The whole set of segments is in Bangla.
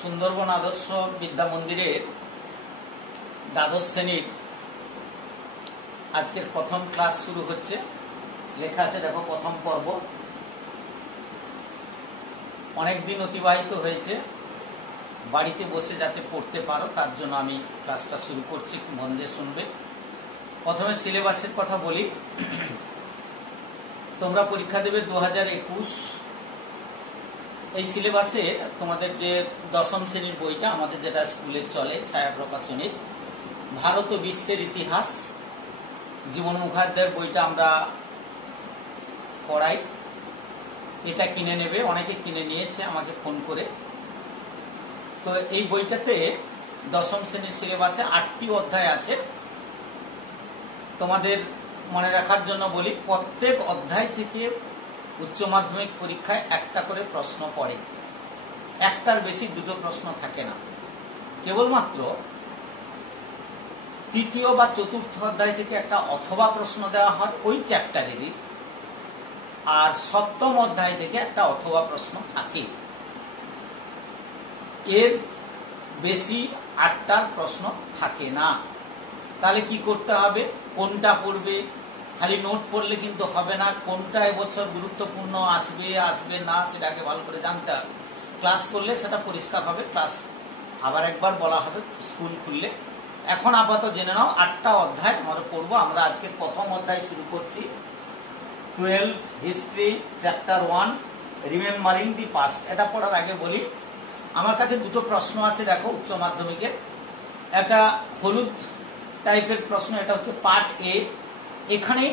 সুন্দরবন আদর্শ বিদ্যা মন্দিরের দ্বাদশ শ্রেণীর আজকের প্রথম ক্লাস শুরু হচ্ছে। লেখা আছে দেখো প্রথম পর্ব। অনেক দিন অতিবাহিত হয়েছে, বাড়িতে বসে যাতে পড়তে পারো তার জন্য আমি ক্লাসটা শুরু করছি, একটু মন দিয়ে শুনবে। প্রথমে সিলেবাসের কথা বলি। তোমরা পরীক্ষা দেবে 2021। এই সিলেবাসে তোমাদের যে দশম শ্রেণীর বইটা আমাদের যেটা স্কুলে চলে, ছায়া প্রকাশনীর ভারত ও বিশ্বের ইতিহাস, জীবন মুখোপাধ্যায়ের বইটা আমরা পড়াই। এটা কিনে নেবে, অনেকে কিনে নিয়েছে আমাকে ফোন করে। তো এই বইটাতে দশম শ্রেণীর সিলেবাসে 8টি অধ্যায় আছে। তোমাদের মনে রাখার জন্য বলি, প্রত্যেক অধ্যায় থেকে উচ্চ মাধ্যমিক পরীক্ষায় একটা করে প্রশ্ন পড়ে। একটার বেশি দুটো প্রশ্ন থাকে না। কেবলমাত্র তৃতীয় বা চতুর্থ অধ্যায় থেকে একটা অথবা প্রশ্ন দেওয়া হয় ওই চ্যাপ্টারেরই, আর সপ্তম অধ্যায় থেকে একটা অথবা প্রশ্ন থাকে। এর বেশি 8টার প্রশ্ন থাকে না। তাহলে কি করতে হবে? কোনটা পড়বে? খালি নোট পড়লে কিন্তু হবে না। কোনটা এবছর গুরুত্বপূর্ণ আসবে না সেটাকে ভালো করে জানতে হবে। ক্লাস করলে সেটা পরিষ্কার হবে। ক্লাস আবার একবার বলা হবে স্কুল খুললে। এখন আপাতত জেনে নাও 8টা অধ্যায় আমরা পড়বো। আমরা আজকে প্রথম অধ্যায় শুরু করছি। 12 history chapter 1 remembering the past. এটা পড়ার আগে বলি, আমার কাছে দুটো প্রশ্ন আছে দেখো উচ্চ মাধ্যমিকের। একটা হলুদ টাইপের প্রশ্ন, এটা হচ্ছে পার্ট এ। এখানে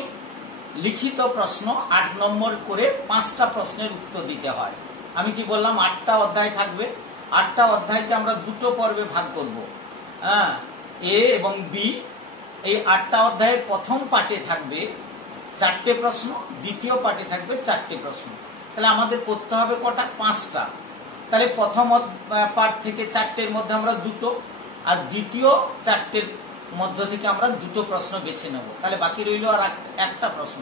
লিখিত প্রশ্ন 8 নম্বর করে 5টা প্রশ্নের উত্তর দিতে হয়। আমি কি বললাম? 8টা অধ্যায় থাকবে। 8টা অধ্যায়কে আমরা দুটো পর্বে ভাগ করব, এ এবং বি। এই 8টা অধ্যায়ের প্রথম পার্টে থাকবে 4টে প্রশ্ন, দ্বিতীয় পার্টে থাকবে 4টে প্রশ্ন। তাহলে আমাদের পড়তে হবে কটা? 5টা। তাহলে প্রথম পার্ট থেকে 4টের মধ্যে আমরা দুটো, আর দ্বিতীয় 4টের মধ্য থেকে আমরা দুটো প্রশ্ন বেছে নেব। তাহলে বাকি রইল আর একটা প্রশ্ন।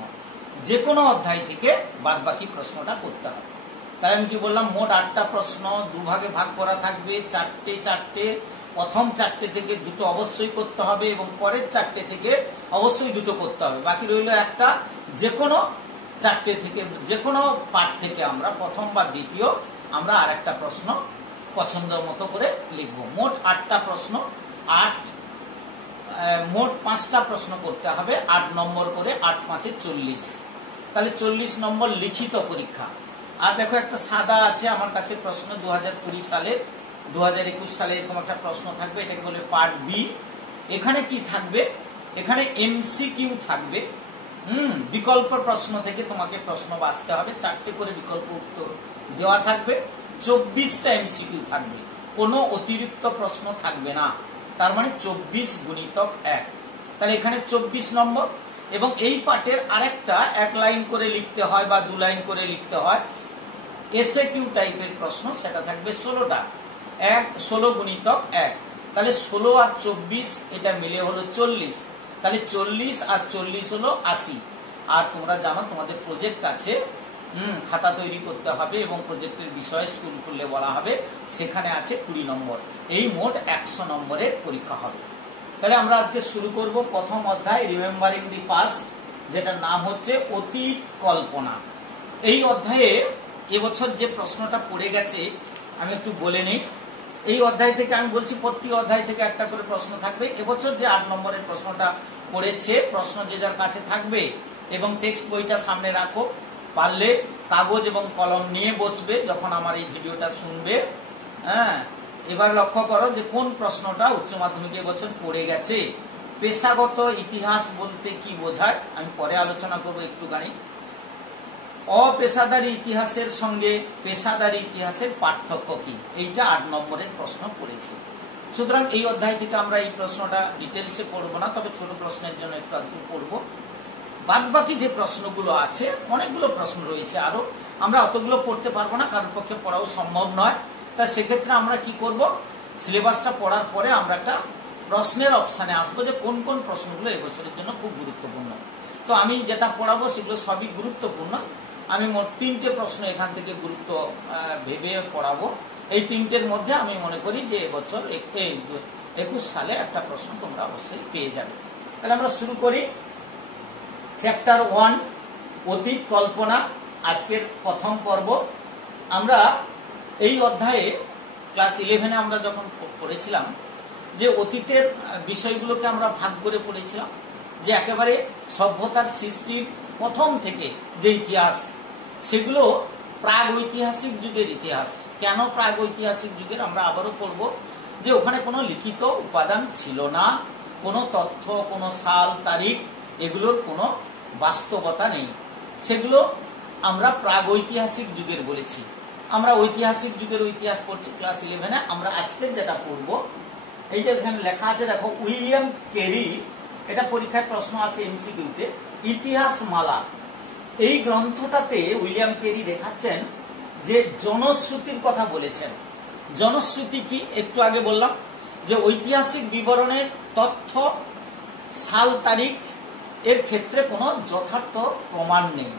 যে কোনো অধ্যায় থেকে বাদ বাকি প্রশ্নটা করতে হবে। তাহলে আমি কি বললাম? মোট 8টা প্রশ্ন, দুভাগে ভাগ করা থাকবে। 4টে। প্রথম 4টে থেকে দুটো অবশ্যই করতে হবে এবং পরের 4টে থেকে অবশ্যই দুটো করতে হবে। বাকি রইল একটা। যে কোনো 4টে থেকে, যে কোনো পার্ট থেকে আমরা প্রথম বা দ্বিতীয় আমরা আর একটা প্রশ্ন পছন্দ মতো করে লিখব। মোট 8টা প্রশ্ন, মোট 5টা প্রশ্ন করতে হবে, 8 নম্বর করে। 8 5 40। তাহলে 40 নম্বর লিখিত পরীক্ষা। আর দেখো একটা সাদা আছে আমার কাছে প্রশ্ন 2020 সালে, 2021 সালে এরকম একটা প্রশ্ন থাকবে। এটাকে বলে পার্ট বি। এখানে কি থাকবে? এখানে এমসিকিউ থাকবে। বিকল্প প্রশ্ন থেকে তোমাকে প্রশ্ন বাছতে হবে। 4টে করে বিকল্প উত্তর দেওয়া থাকবে। 24টা এমসিকিউ থাকবে। কোনো অতিরিক্ত প্রশ্ন থাকবে না। তার মানে 24 গুণিতক 1। তাহলে এখানে 24 নম্বর। এবং এই পার্টের আরেকটা 1 লাইন করে লিখতে হয় বা 2 লাইন করে লিখতে হয়, এসএকিউ টাইপের প্রশ্ন। সেটা থাকবে 16টা। 16 গুণিতক 1। তাহলে 16 আর 24 এটা মিলে হলো 40। তাহলে 40 আর 40 হলো 80। আর তোমরা জানো তোমাদের প্রজেক্ট আছে, খাতা তৈরি করতে হবে এবং প্রজেক্টের বিষয়ে স্কুল খুললে বলা হবে। সেখানে আছে 20 নম্বর। এই মোট 100 নম্বরের পরীক্ষা হবে। তাহলে আমরা আজকে শুরু করব প্রথম অধ্যায় রিমেম্বারিং দি পাস্ট, যেটার নাম হচ্ছে অতীত কল্পনা। এই অধ্যায়ে এবছর যে প্রশ্নটা পড়ে গেছে আমি একটু বলে নিই। এই অধ্যায় থেকে আমি বলছি প্রতি অধ্যায় থেকে একটা করে প্রশ্ন থাকবে। এবছর যে 8 নম্বরের প্রশ্নটা পড়েছে, প্রশ্ন যে যার কাছে থাকবে এবং টেক্সট বইটা সামনে রাখো। পারলে কাগজ এবং কলম নিয়ে বসবে যখন আমার এই ভিডিওটা শুনবে। এবার লক্ষ্য করো যে কোন প্রশ্নটা উচ্চ মাধ্যমিকে এবছর পড়ে গেছে। পেশাগত ইতিহাস বলতে কি বোঝায় আমি পরে আলোচনা করবো একটুখানি। অপেশাদারী ইতিহাসের সঙ্গে পেশাদারী ইতিহাসের পার্থক্য কি, এইটা 8 নম্বরের প্রশ্ন পড়েছে। সুতরাং এই অধ্যায় থেকে আমরা এই প্রশ্নটা ডিটেলসে পড়বো না, তবে ছোট প্রশ্নের জন্য একটু আধটু পড়বো। বাদ বাকি যে প্রশ্নগুলো আছে, অনেকগুলো প্রশ্ন রয়েছে আরো, আমরা অতগুলো পড়তে পারবো না, কারোর পক্ষে পড়াও সম্ভব নয়। তা সেক্ষেত্রে আমরা কি করব? সিলেবাসটা পড়ার পরে আমরা একটা প্রশ্নের অপশানে আসবো যে কোন কোন প্রশ্নগুলো এবছরের জন্য খুব গুরুত্বপূর্ণ। তো আমি যেটা পড়াবো সেগুলো সবই গুরুত্বপূর্ণ। আমি মোট 3টে প্রশ্ন এখান থেকে গুরুত্ব ভেবে পড়াবো। এই তিনটের মধ্যে আমি মনে করি যে এবছর 21 সালে একটা প্রশ্ন তোমরা অবশ্যই পেয়ে যাবে। তাহলে আমরা শুরু করি চ্যাপ্টার 1 অতীত কল্পনা, আজকের প্রথম পর্ব। আমরা এই অধ্যায়ে ক্লাস 11-এ আমরা যখন পড়েছিলাম যে অতীতের বিষয়গুলোকে আমরা ভাগ করে পড়েছিলাম, যে একেবারে সভ্যতার সৃষ্টির প্রথম থেকে যে ইতিহাস, সেগুলো প্রাগ ঐতিহাসিক যুগের ইতিহাস। কেন প্রাগ ঐতিহাসিক যুগের আমরা আবারও পড়ব, যে ওখানে কোনো লিখিত উপাদান ছিল না, কোনো তথ্য, কোনো সাল তারিখ, এগুলোর কোনো বাস্তবতা নেই। সেগুলো আমরা প্রাগ ঐতিহাসিক যুগের বলেছি। আমরা ঐতিহাসিক যুগের ইতিহাস পড়ছি ক্লাস 11-এ। আমরা আজকের যেটা পড়ব, এই যে এখানে লেখা আছে দেখো, উইলিয়াম কেরি, এটা পরীক্ষায় প্রশ্ন আছে এমসিকিউতে, ইতিহাস মালা। এই গ্রন্থটাতে উইলিয়াম কেরি দেখাচ্ছেন যে জনশ্রুতির কথা বলেছেন। জনশ্রুতি কি একটু আগে বললাম, যে ঐতিহাসিক বিবরণের তথ্য, সাল তারিখ এর ক্ষেত্রে কোনো যথার্থ প্রমাণ নেই,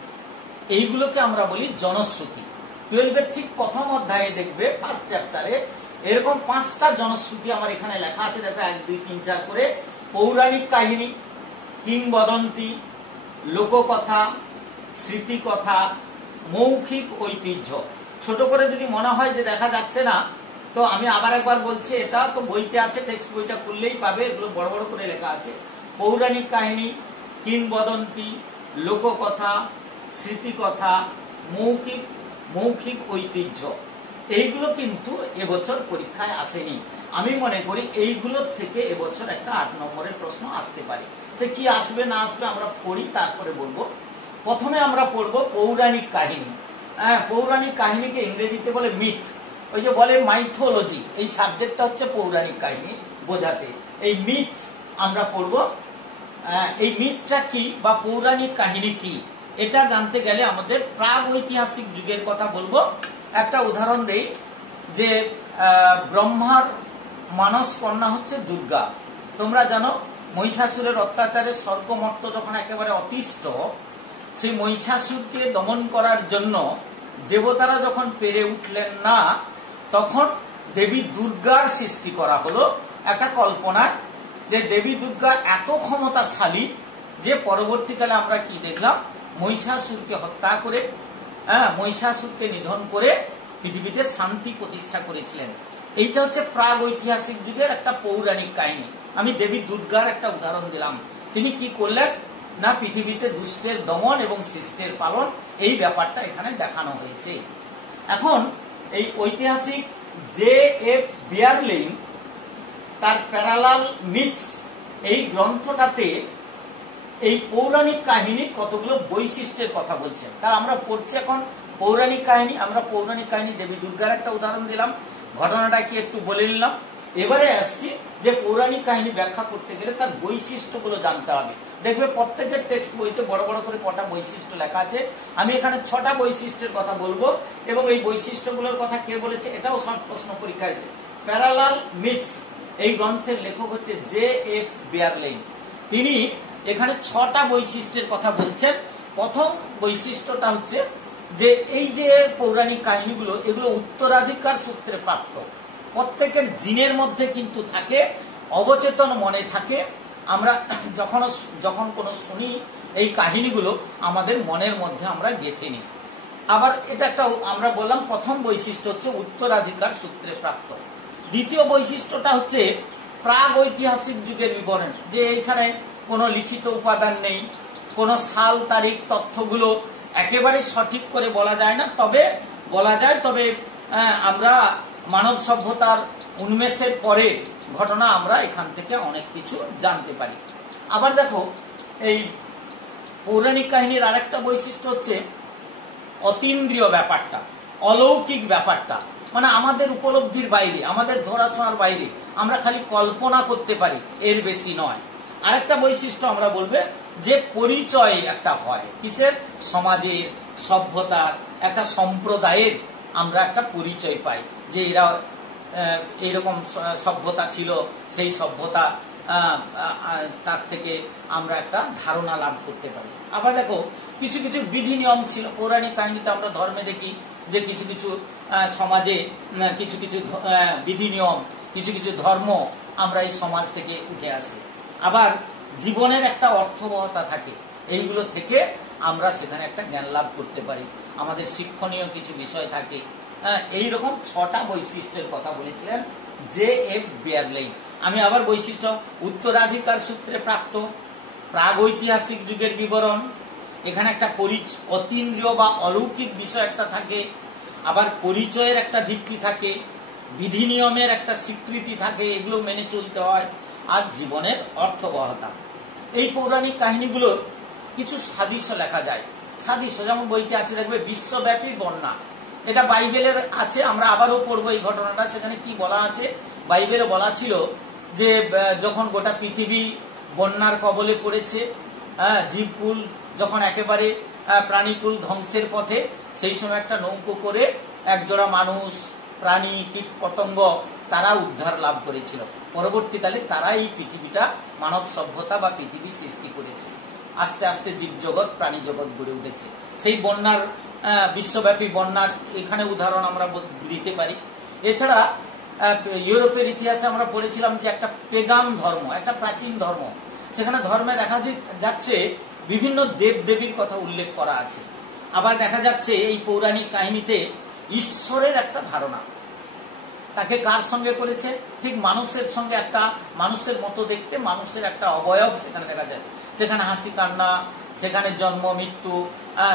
এইগুলোকে আমরা বলি জনশ্রুতি। 12-এর ঠিক প্রথম অধ্যায়ে দেখবে, ফার্স্ট চ্যাপ্টারে এরকম 5টা জনশ্রুতি আমার এখানে লেখা আছে। দেখো 1, 2, 3, 4 করে। পৌরাণিক কাহিনী, কিংবদন্তি, লোককথা, স্মৃতিকথা, মৌখিক ঐতিহ্য। ছোট করে যদি মনে হয় যে দেখা যাচ্ছে না, তো আমি আবার একবার বলছি, এটা তো বইতে আছে, টেক্সট বইটা খুললেই পাবে, এগুলো বড় বড় করে লেখা আছে। পৌরাণিক কাহিনী, কিংবদন্তি, লোককথা, স্মৃতিকথা, মৌখিক ঐতিহ্য, এইগুলো কিন্তু এবছর পরীক্ষায় আসেনি। আমি মনে করি এইগুলোর থেকে এবছর একটা 8 নম্বরের প্রশ্ন আসতে পারে। সে কি আসবে না আসবে আমরা পড়ি, তারপরে বলবো। প্রথমে আমরা পড়বো পৌরাণিক কাহিনী। পৌরাণিক কাহিনীকে ইংরেজিতে বলে মিথ। ওই যে বলে মাইথোলজি, এই সাবজেক্টটা হচ্ছে পৌরাণিক কাহিনী বোঝাতে। এই মিথ আমরা পড়বো। এই মিথটা কি বা পৌরাণিক কাহিনী কি, এটা জানতে গেলে আমাদের প্রাগ ঐতিহাসিক যুগের কথা বলবো। একটা উদাহরণ দেই, যে ব্রহ্মার মানস কন্যা হচ্ছে দুর্গা। তোমরা জানো, মহিষাসুরের অত্যাচারে স্বর্গমর্ত যখন একেবারে অতিষ্ঠ, সেই মহিষাসুরকে দমন করার জন্য দেবতারা যখন পেরে উঠলেন না, তখন দেবী দুর্গার সৃষ্টি করা হলো একটা কল্পনা, যে দেবী দুর্গা এত ক্ষমতাশালী যে পরবর্তীকালে আমরা কি দেখলাম, মহিষাসুরকে হত্যা করে, মহিষাসুরকে নিধন করে পৃথিবীতে শান্তি প্রতিষ্ঠা করেছিলেন। এইটা হচ্ছে প্রাগ ঐতিহাসিক যুগের একটা পৌরাণিক কাহিনী। আমি দেবী দুর্গার একটা উদাহরণ দিলাম। তিনি কি করলেন না, পৃথিবীতে দুষ্টের দমন এবং শিষ্টের পালন, এই ব্যাপারটা এখানে দেখানো হয়েছে। এখন এই ঐতিহাসিক J.F. বিয়ারলিন তার প্যারালাল মিথস এই গ্রন্থটাতে এই পৌরাণিক কাহিনীর কতগুলো বৈশিষ্ট্যের কথা বলছেন। তার আমরা পড়ছি এখন পৌরাণিক কাহিনী। আমরা পৌরাণিক কাহিনী দেবী দুর্গার একটা উদাহরণ দিলাম, ঘটনাটা কি একটু বলে নিলাম। এবারে আসছি যে পৌরাণিক কাহিনী ব্যাখ্যা করতে গেলে তার বৈশিষ্ট্যগুলো জানতে হবে। দেখবে প্রত্যেকের টেক্সট বইতে বড় বড় করে কটা বৈশিষ্ট্য লেখা আছে। আমি এখানে 6টা বৈশিষ্ট্যের কথা বলবো, এবং এই বৈশিষ্ট্যগুলোর কথা কে বলেছে এটাও শর্ট প্রশ্ন পরীক্ষায় এসে। প্যারালাল মিথস এই গ্রন্থের লেখক হচ্ছে J.F. বিয়ারলিন। তিনি এখানে 6টা বৈশিষ্ট্যের কথা বলছেন। প্রথম বৈশিষ্ট্যটা হচ্ছে যে এই যে পৌরাণিক কাহিনীগুলো, এগুলো উত্তরাধিকার সূত্রে প্রাপ্ত। প্রত্যেকের জিনের মধ্যে কিন্তু থাকে, অবচেতন মনে থাকে। আমরা যখন কোনো শুনি এই কাহিনীগুলো, আমাদের মনের মধ্যে আমরা গেঁথে নিই। আবার এটা একটা আমরা বললাম, প্রথম বৈশিষ্ট্য হচ্ছে উত্তরাধিকার সূত্রে প্রাপ্ত। দ্বিতীয় বৈশিষ্ট্যটা হচ্ছে প্রাগ ঐতিহাসিক যুগের বিবরণ, যে এখানে কোনো লিখিত উপাদান নেই, কোনো সাল তারিখ তথ্যগুলো একেবারে সঠিক করে বলা যায় না, তবে বলা যায়, তবে আমরা মানব সভ্যতার উন্মেষের পরে ঘটনা আমরা এখান থেকে অনেক কিছু জানতে পারি। আবার দেখো, এই পৌরাণিক কাহিনীর আরেকটা বৈশিষ্ট্য হচ্ছে অতীন্দ্রিয় ব্যাপারটা, অলৌকিক ব্যাপারটা, মানে আমাদের উপলব্ধির বাইরে, আমাদের ধরাছোঁয়ার বাইরে, আমরা খালি কল্পনা করতে পারি, এর বেশি নয়। আরেকটা বৈশিষ্ট্য আমরা বলবে যে পরিচয় একটা হয়, কিসের, সমাজের, সভ্যতার, একটা সম্প্রদায়ের আমরা একটা পরিচয় পাই, যে এরা এইরকম সভ্যতা ছিল, সেই সভ্যতা তার থেকে আমরা একটা ধারণা লাভ করতে পারি। আবার দেখো, কিছু কিছু বিধি নিয়ম ছিল পৌরাণিক কাহিনীতে। আমরা ধর্মে দেখি যে কিছু কিছু সমাজে কিছু কিছু বিধি নিয়ম, কিছু কিছু ধর্ম আমরা এই সমাজ থেকে উঠে আসি। আবার জীবনের একটা অর্থবহতা থাকে, এইগুলো থেকে আমরা সেখানে একটা জ্ঞান লাভ করতে পারি। আমাদের শিক্ষণীয় কিছু বিষয় থাকে। এইরকম 6টা বৈশিষ্ট্যের কথা বলেছিলেন J.F. বেয়ারলেইন। আমি আবার বৈশিষ্ট্য: উত্তরাধিকার সূত্রে প্রাপ্ত, প্রাগৈতিহাসিক যুগের বিবরণ, এখানে একটা অতীন্দ্রিয় বা অলৌকিক বিষয় একটা থাকে, আবার পরিচয়ের একটা ভিত্তি থাকে, বিধি নিয়মের একটা স্বীকৃতি থাকে, এগুলো মেনে চলতে হয়, আর জীবনের অর্থবহতা। এই পৌরাণিক কাহিনীগুলোর কিছু সাদৃশ্য লেখা যায়। সাদৃশ্য যেমন বইতে আছে, দেখবে বিশ্বব্যাপী বন্যা, এটা বাইবেলের আছে, আমরা আবারও পড়বো এই ঘটনাটা। সেখানে কি বলা আছে, বাইবেলে বলা ছিল যে যখন গোটা পৃথিবী বন্যার কবলে পড়েছে, জীবকুল যখন একেবারে প্রাণীকুল ধ্বংসের পথে, সেই সময় একটা নৌকো করে একজোড়া মানুষ, প্রাণী, কীট পতঙ্গ তারা উদ্ধার লাভ করেছিল। পরবর্তীকালে তারা এই পৃথিবীটা, মানব সভ্যতা বা পৃথিবী সৃষ্টি করেছে। আস্তে আস্তে জীবজগৎ, প্রাণী জগৎ গড়ে উঠেছে। সেই বন্যার, বিশ্বব্যাপী বন্যার এখানে উদাহরণ আমরা দিতে পারি। এছাড়া ইউরোপের ইতিহাসে আমরা পড়েছিলাম যে একটা পেগান ধর্ম, একটা প্রাচীন ধর্ম, সেখানে ধর্মে দেখা যাচ্ছে বিভিন্ন দেব দেবীর কথা উল্লেখ করা আছে। আবার দেখা যাচ্ছে এই পৌরাণিক কাহিনীতে ঈশ্বরের একটা ধারণা, তাকে কার সঙ্গে করেছে, ঠিক মানুষের সঙ্গে, একটা মানুষের মতো দেখতে, মানুষের একটা অবয়ব সেখানে দেখা যায়। সেখানে হাসি কান্না, সেখানে জন্ম মৃত্যু,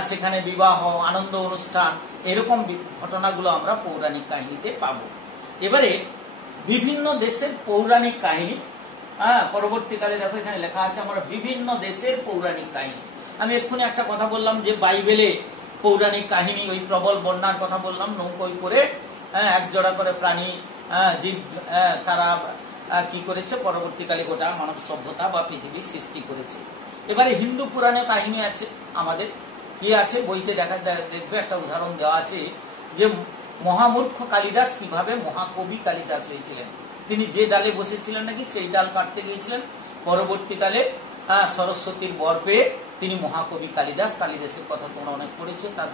সেখানে বিবাহ, আনন্দ অনুষ্ঠান, এরকম ঘটনাগুলো আমরা পৌরাণিক কাহিনীতে পাবো। এবারে বিভিন্ন দেশের পৌরাণিক কাহিনী, পরবর্তীকালে দেখো এখানে লেখা আছে আমরা বিভিন্ন দেশের পৌরাণিক কাহিনী। আমি এক্ষুনি একটা কথা বললাম যে বাইবেলে পৌরাণিক কাহিনী, ওই প্রবল বন্যার কথা বললাম, নৌকোয় করে একজোড়া করে প্রাণী, জীব, তারা কি করেছে, পরবর্তীকালে গোটা মানব সভ্যতা বা পৃথিবীর সৃষ্টি করেছে। এবারে হিন্দু পুরাণে কাহিনী আছে আমাদের, কি আছে বইতে দেখবে একটা উদাহরণ দেওয়া আছে যে মহামূর্খ কালিদাস কিভাবে মহাকবি কালিদাস হয়েছিলেন। তিনি যে ডালে বসেছিলেন নাকি সেই ডাল কাটতে গিয়েছিলেন, পরবর্তীকালে সরস্বতীর বর পেয়ে তিনি মহাকবি কালিদাস। কালিদাসের কথা তোমরা অনেক পড়েছো, তার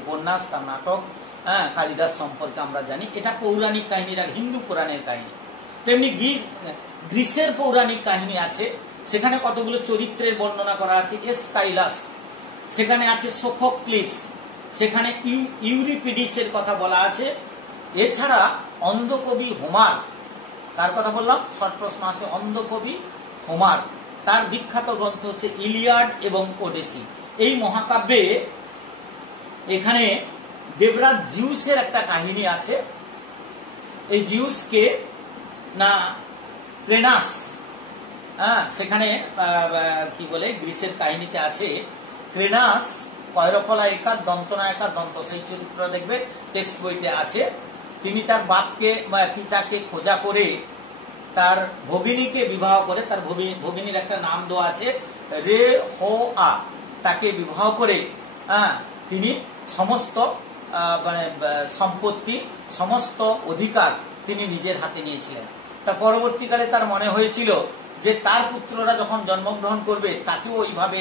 উপন্যাস, তার নাটক, কালিদাস সম্পর্কে আমরা জানি। এটা পৌরাণিক কাহিনীরা, হিন্দু পুরাণের কাহিনী। তেমনি গ্রিসের পৌরাণিক কাহিনী আছে, সেখানে কতগুলো চরিত্রের বর্ণনা করা আছে। এসকাইলাস, সেখানে আছে সোফোক্লিস, সেখানে ইউরিপিডিসের কথা বলা আছে। এছাড়া অন্ধকবি হোমার, কার কথা বললাম, শর্ট প্রশ্ন আছে, অন্ধকবি হোমার, তার বিখ্যাত গ্রন্থ হচ্ছে ইলিয়াড এবং ওডেসি। এই মহাকাব্যে এখানে দেবরাজ জিউসের একটা কাহিনী আছে। এই জিউসকে না ক্রেনাস, সেখানে কি বলে, গ্রিসের কাহিনীতে আছে ক্রেনাস, কয়রফলা একার, দন্তনায়িকা দন্ত, সেই চরিত্রটা দেখবে টেক্সট বইতে আছে। তিনি তার বাপকে বা পিতাকে খোঁজা করে তার ভগিনীকে বিবাহ করে, তার ভগিনীর একটা নাম দেওয়া আছে রে হো আ, তাকে বিবাহ করে তিনি সমস্ত মানে সম্পত্তি, সমস্ত অধিকার তিনি নিজের হাতে নিয়েছিলেন। তা পরবর্তীকালে তার মনে হয়েছিল যে তার পুত্ররা যখন জন্মগ্রহণ করবে তাকেও ওইভাবে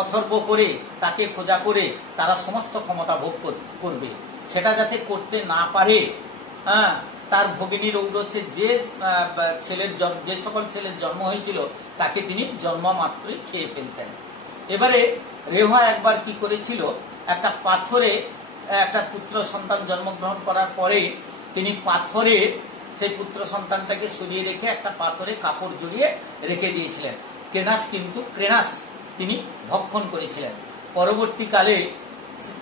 অথর্ব করে, তাকে খোঁজা করে তারা সমস্ত ক্ষমতা ভোগ করবে। সেটা যাতে করতে না পারে, তার ভগিনীর ঔরসে যে সকল ছেলের জন্ম হয়েছিল তাকে তিনি জন্ম মাত্রই খেয়ে ফেলতেন। এবারে রেওয়া একবার কি করেছিল, একটা পাথরে একটা পুত্র সন্তান জন্মগ্রহণ করার পরে তিনি পাথরে সেই পুত্র সন্তানটাকে সরিয়ে রেখে একটা পাথরে কাপড় জড়িয়ে রেখে দিয়েছিলেন। ক্রেনাস তিনি ভক্ষণ করেছিলেন। পরবর্তীকালে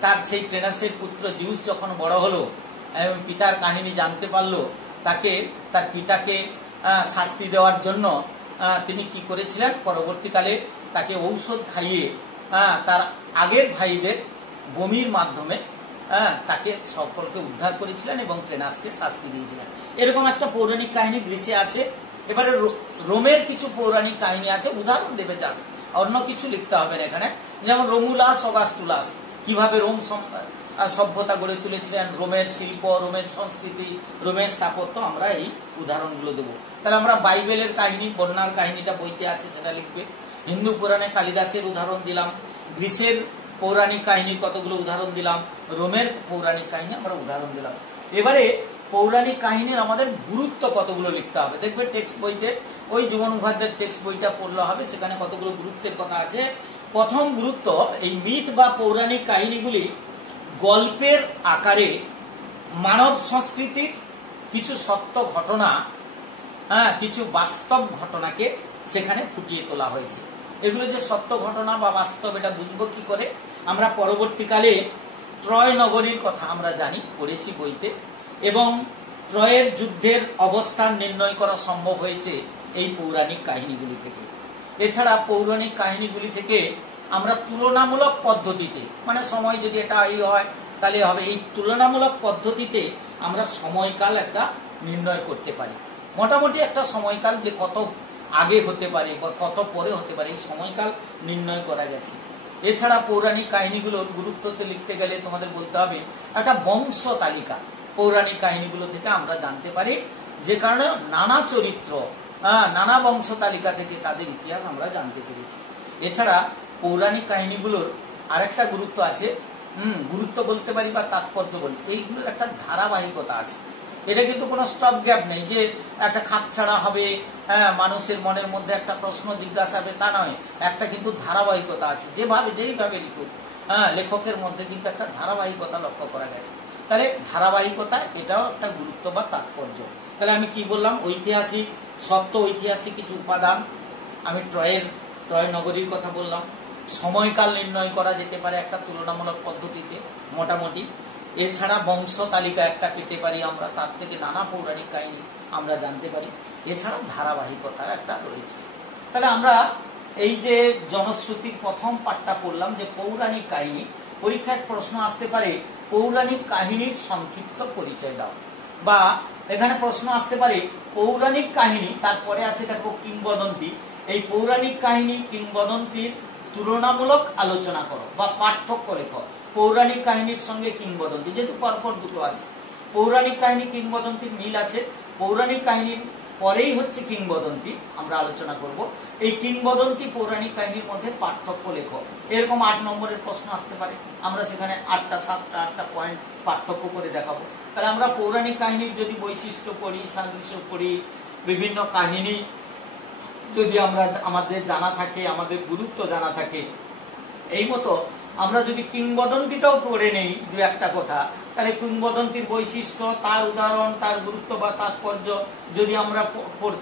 তার সেই ক্রেনাসের পুত্র জিউস যখন বড় হলো এবং পিতার কাহিনী জানতে পারলো, তার পিতাকে শাস্তি দেওয়ার জন্য তিনি কি করেছিলেন, পরবর্তীকালে তাকে ঔষধ খাইয়ে তার আগের ভাইদের বমির মাধ্যমে তাকে সকলকে উদ্ধার করেছিলেন এবং ক্রেনাসকে শাস্তি দিয়েছিলেন। এরকম একটা পৌরাণিক কাহিনী গ্রিসে আছে। এবারে রোমের কিছু পৌরাণিক কাহিনী আছে, উদাহরণ দেবে জাস্ট, অন্য কিছু লিখতে হবে না এখানে। যেমন রোমুলাস অগাস্টুলাস কিভাবে রোম সভ্যতা গড়ে তুলেছিলেন, রোমের শিল্প, রোমের সংস্কৃতি, রোমের স্থাপত্য, আমরা এই উদাহরণগুলো দেবো। তাহলে আমরা বাইবেলের কাহিনী, বন্যার কাহিনীটা বইতে আছে সেটা লিখবে। হিন্দু পুরাণে কালিদাসের উদাহরণ দিলাম, গ্রিসের পৌরাণিক কাহিনীর কতগুলো উদাহরণ দিলাম, রোমের পৌরাণিক কাহিনী আমরা উদাহরণ দিলাম। এবারে পৌরাণিক কাহিনীর আমাদের গুরুত্ব কতগুলো লিখতে হবে। দেখবে টেক্সট বইতে, ওই জীবন মুখোপাধ্যায়ের টেক্সট বইটা পড়লে হবে, সেখানে কতগুলো গুরুত্বের কথা আছে। প্রথম গুরুত্ব, এই মিথ বা পৌরাণিক কাহিনীগুলি গল্পের আকারে মানব সংস্কৃতির কিছু সত্য ঘটনা, কিছু বাস্তব ঘটনাকে সেখানে ফুটিয়ে তোলা হয়েছে। এগুলো যে সত্য ঘটনা বা বাস্তব, এটা বুঝবো কি করে? আমরা পরবর্তীকালে ট্রয় নগরীর কথা আমরা জানি, পড়েছি বইতে, এবং ট্রয়ের যুদ্ধের অবস্থান নির্ণয় করা সম্ভব হয়েছে এই পৌরাণিক কাহিনীগুলি থেকে। এছাড়া পৌরাণিক কাহিনীগুলি থেকে আমরা তুলনামূলক পদ্ধতিতে, মানে সময় যদি এটা এই হয় তাহলে হবে, এই তুলনামূলক পদ্ধতিতে আমরা সময়কাল একটা নির্ণয় করতে পারি। মোটামুটি একটা সময়কাল যে কত আগে হতে পারে বা কত পরে হতে পারে, এই সময়কাল নির্ণয় করা গেছে। এছাড়া পৌরাণিক কাহিনীগুলোর গুরুত্বতে লিখতে গেলে তোমাদের বলতে হবে একটা বংশ তালিকা পৌরাণিক কাহিনীগুলো থেকে আমরা জানতে পারি, যে কারণে নানা চরিত্র, নানা বংশ তালিকা থেকে তাদের ইতিহাস আমরা জানতে পেরেছি। এছাড়া পৌরাণিক কাহিনীগুলোর আরেকটা গুরুত্ব আছে, গুরুত্ব বলতে পারি বা তাৎপর্য বলতে, এইগুলোর একটা ধারাবাহিকতা আছে। এটা কিন্তু কোনো স্টপ গ্যাপ নেই যে একটা খাপ ছাড়া হবে, মানুষের মনের মধ্যে একটা প্রশ্ন জিজ্ঞাসা হবে, তা নয়। একটা কিন্তু ধারাবাহিকতা আছে, যেইভাবে লিখুক, লেখকের মধ্যে কিন্তু একটা ধারাবাহিকতা লক্ষ্য করা গেছে। তাহলে ধারাবাহিকতা এটাও একটা গুরুত্ব বা তাৎপর্য। তাহলে আমি কি বললাম? ঐতিহাসিক সত্য, ঐতিহাসিক কিছু উপাদান, আমি ট্রয় নগরীর কথা বললাম। সময়কাল নির্ণয় করা যেতে পারে একটা তুলনামূলক পদ্ধতিতে মোটামুটি। এছাড়া বংশ তালিকা একটা পেতে পারি আমরা, তার থেকে নানা পৌরাণিক কাহিনী আমরা জানতে পারি। এছাড়া ধারাবাহিকতার একটা রয়েছে। তাহলে আমরা এই যে জনশ্রুতির প্রথম পাঠটা পড়লাম, যে পৌরাণিক কাহিনী, পরীক্ষায় প্রশ্ন আসতে পারে পৌরাণিক কাহিনীর সংক্ষিপ্ত পরিচয় দাও, বা এখানে প্রশ্ন আসতে পারে পৌরাণিক কাহিনী, তারপরে আছে দেখো কিংবদন্তি, এই পৌরাণিক কাহিনী কিংবদন্তির তুলনামূলক আলোচনা করো বা পার্থক্য লেখো। পৌরাণিক কাহিনীর সঙ্গে কিংবদন্তি, যেহেতু পরপর দুটো আছে, পৌরাণিক কাহিনী কিংবদন্তির মিল আছে। পৌরাণিক কাহিনীর পরেই হচ্ছে কিংবদন্তি, আমরা আলোচনা করব। এই কিংবদন্তি পৌরাণিক কাহিনীর মধ্যে পার্থক্য লেখো। এরকম 8 নম্বরের প্রশ্ন আসতে পারে, আমরা সেখানে 8টা পয়েন্ট পার্থক্য করে দেখাবো। তাহলে আমরা পৌরাণিক কাহিনীর যদি বৈশিষ্ট্য পড়ি, সাদৃশ্য পড়ি, বিভিন্ন কাহিনী যদি আমরা আমাদের জানা থাকে, আমাদের গুরুত্ব জানা থাকে, এই মতো আমরা যদি কিংবদন্তিটাও পড়ে নেই দু একটা কথা, তাহলে কিংবদন্তির বৈশিষ্ট্য, তার উদাহরণ, তার গুরুত্ব বা তাৎপর্য যদি আমরা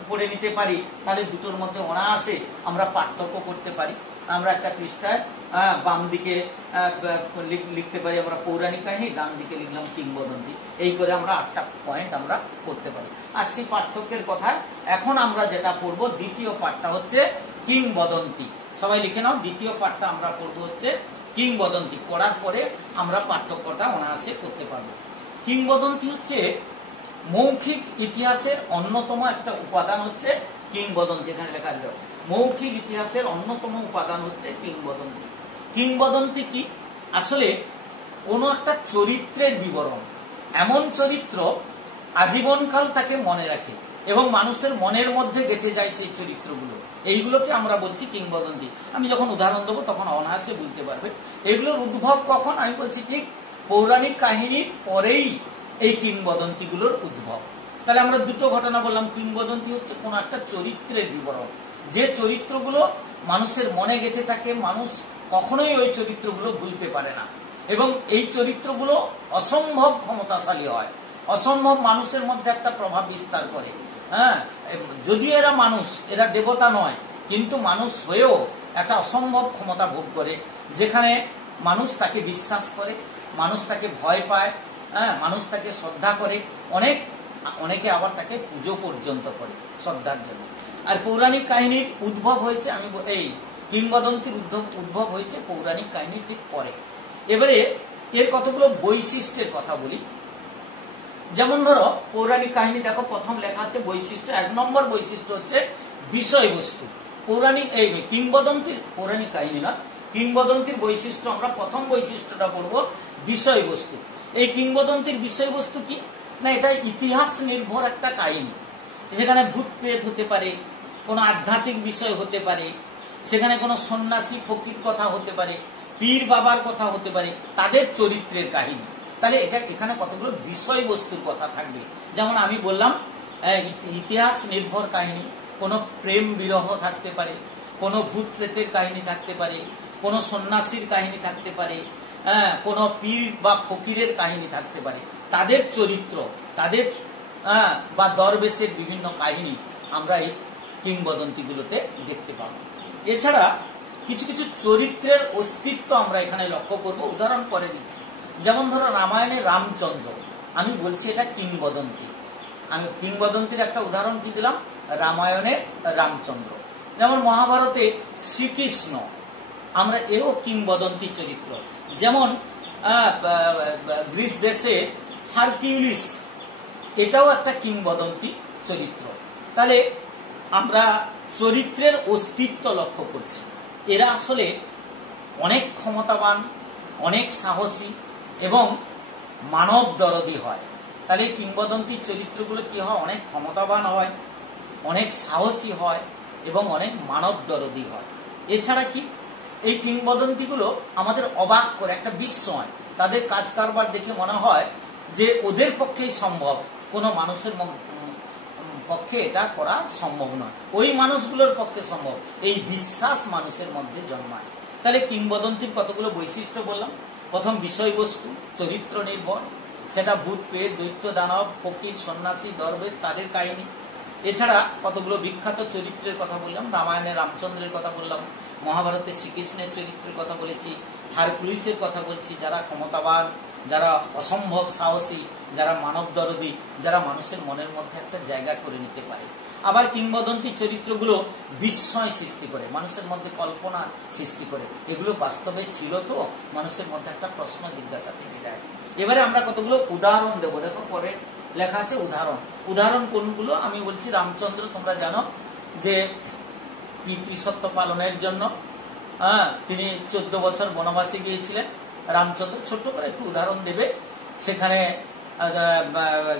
পড়ে নিতে পারি, তাহলে দুটোর মধ্যে অনায়াসে আমরা পার্থক্য করতে পারি। আমরা একটা পৃষ্ঠায় বাম দিকে লিখতে পারি আমরা পৌরাণিক কাহিনী, ডান দিকে লিখলাম কিংবদন্তি, এই করে আমরা 8টা পয়েন্ট আমরা করতে পারি। আর সেই পার্থক্যের কথা এখন আমরা যেটা পড়বো, দ্বিতীয় পাঠটা হচ্ছে কিংবদন্তি। সবাই লিখে নাও, দ্বিতীয় পাঠটা আমরা পড়বো হচ্ছে কিংবদন্তি। পড়ার পরে আমরা পার্থক্যটা অনায়াসে করতে পারবো। কিংবদন্তি হচ্ছে মৌখিক ইতিহাসের অন্যতম একটা উপাদান হচ্ছে কিংবদন্তি। এখানে লেখা যাবে মৌখিক ইতিহাসের অন্যতম উপাদান হচ্ছে কিংবদন্তি। কিংবদন্তি কি? আসলে কোন একটা চরিত্রের বিবরণ, এমন চরিত্র আজীবনকাল তাকে মনে রাখে এবং মানুষের মনের মধ্যে গেঁথে যায় সেই চরিত্রগুলো, এইগুলোকে আমরা বলছি কিংবদন্তি। আমি যখন উদাহরণ দেবো তখন অনায়াসে বুঝতে পারবে। এগুলোর উদ্ভব কখন? আমি বলছি ঠিক পৌরাণিক কাহিনীর পরেই এই কিংবদন্তিগুলোর উদ্ভব। তাহলে আমরা দুটো ঘটনা বললাম। কিংবদন্তি হচ্ছে কোন একটা চরিত্রের বিবরণ, যে চরিত্রগুলো মানুষের মনে গেঁথে থাকে, মানুষ কখনোই ওই চরিত্রগুলো ভুলতে পারে না, এবং এই চরিত্রগুলো অসম্ভব ক্ষমতাশালী হয়, অসম্ভব মানুষের মধ্যে একটা প্রভাব বিস্তার করে। যদিও এরা মানুষ, এরা দেবতা নয়, কিন্তু মানুষ হয়েও একটা অসম্ভব ক্ষমতা ভোগ করে, যেখানে মানুষ তাকে বিশ্বাস করে, মানুষ তাকে ভয় পায়, মানুষ তাকে শ্রদ্ধা করে, অনেকে আবার তাকে পুজো পর্যন্ত করে শ্রদ্ধার জন্য। আর পৌরাণিক কাহিনীর উদ্ভব হয়েছে, আমি এই কিংবদন্তির উদ্ভব হয়েছে পৌরাণিক কাহিনীর ঠিক পরে। এবারে এর কতগুলো বৈশিষ্ট্যের কথা বলি। যেমন ধরো পৌরাণিক কাহিনী, দেখো প্রথম লেখা আছে বৈশিষ্ট্য। 1 নম্বর বৈশিষ্ট্য হচ্ছে বিষয়বস্তু। পৌরাণিক এই কিংবদন্তির, পৌরাণিক কাহিনী না, কিংবদন্তির বৈশিষ্ট্য, আমরা প্রথম বৈশিষ্ট্যটা পড়বো বিষয়বস্তু। এই কিংবদন্তির বিষয়বস্তু কি না, এটা ইতিহাস নির্ভর একটা কাহিনী। সেখানে ভূত প্রেত হতে পারে, কোনো আধ্যাত্মিক বিষয় হতে পারে, সেখানে কোনো সন্ন্যাসী ফকির কথা হতে পারে, পীর বাবার কথা হতে পারে, তাদের চরিত্রের কাহিনী। তাহলে এটা এখানে কতগুলো বিষয়বস্তুর কথা থাকবে। যেমন আমি বললাম ইতিহাস নির্ভর কাহিনী, কোনো প্রেম বিরহ থাকতে পারে, কোনো ভূত প্রেতের কাহিনী থাকতে পারে, কোনো সন্ন্যাসীর কাহিনী থাকতে পারে, কোনো পীর বা ফকিরের কাহিনী থাকতে পারে, তাদের চরিত্র, তাদের বা দরবেশের বিভিন্ন কাহিনী আমরা এই কিংবদন্তিগুলোতে দেখতে পাবো। এছাড়া কিছু কিছু চরিত্রের অস্তিত্ব আমরা এখানে লক্ষ্য করব, উদাহরণ করে দিচ্ছি। যেমন ধরো রামায়ণে রামচন্দ্র, আমি বলছি এটা কিংবদন্তি। আমি কিংবদন্তির একটা উদাহরণ কি দিলাম, রামায়ণের রামচন্দ্র। যেমন মহাভারতে শ্রীকৃষ্ণ, আমরা এও কিংবদন্তি চরিত্র। যেমন গ্রিস দেশে হারকিউলিস, এটাও একটা কিংবদন্তি চরিত্র। তাহলে আমরা চরিত্রের অস্তিত্ব লক্ষ্য করছি। এরা আসলে অনেক ক্ষমতাবান, অনেক সাহসী এবং মানব দরদী হয়। তাহলে এই কিংবদন্তির চরিত্রগুলো কি হয়, অনেক ক্ষমতাবান হয়, অনেক সাহসী হয় এবং অনেক মানব দরদী হয়। এছাড়া কি এই কিংবদন্তিগুলো আমাদের অবাক করে, একটা বিস্ময়, তাদের কাজ কারবার দেখে মনে হয় যে ওদের পক্ষেই সম্ভব, কোনো মানুষের পক্ষে এটা করা সম্ভব নয়, ওই মানুষগুলোর পক্ষে সম্ভব, এই বিশ্বাস মানুষের মধ্যে জন্মায়। তাহলে কিংবদন্তির কতগুলো বৈশিষ্ট্য বললাম। প্রথম বিষয়বস্তু চরিত্র নির্ভর, সেটা ভূত প্রেত দৈত্য দানব ফকির সন্ন্যাসী দরবেশ তাদের কাহিনী। এছাড়া কতগুলো বিখ্যাত চরিত্রের কথা বললাম, রামায়ণে রামচন্দ্রের কথা বললাম, মহাভারতে শ্রীকৃষ্ণের চরিত্রের কথা বলেছি, হারকুলিসের কথা বলছি, যারা ক্ষমতাবান, যারা অসম্ভব সাহসী, যারা মানব দরদী, যারা মানুষের মনের মধ্যে একটা জায়গা করে নিতে পারে। আবার কিংবদন্তি চরিত্রগুলো বিস্ময় সৃষ্টি করে, মানুষের মধ্যে কল্পনা সৃষ্টি করে, এগুলো বাস্তবে ছিল তো, মানুষের মধ্যে একটা প্রশ্ন জিজ্ঞাসা থেকে যায়। এবারে আমরা কতগুলো উদাহরণ দেবো, দেখো পরে লেখা আছে উদাহরণ। উদাহরণ কোনগুলো আমি বলছি, রামচন্দ্র তোমরা জানো যে পিতৃসত্য পালনের জন্য তিনি 14 বছর বনবাসে গিয়েছিলেন। রামচন্দ্র ছোট্ট করে একটু উদাহরণ দেবে, সেখানে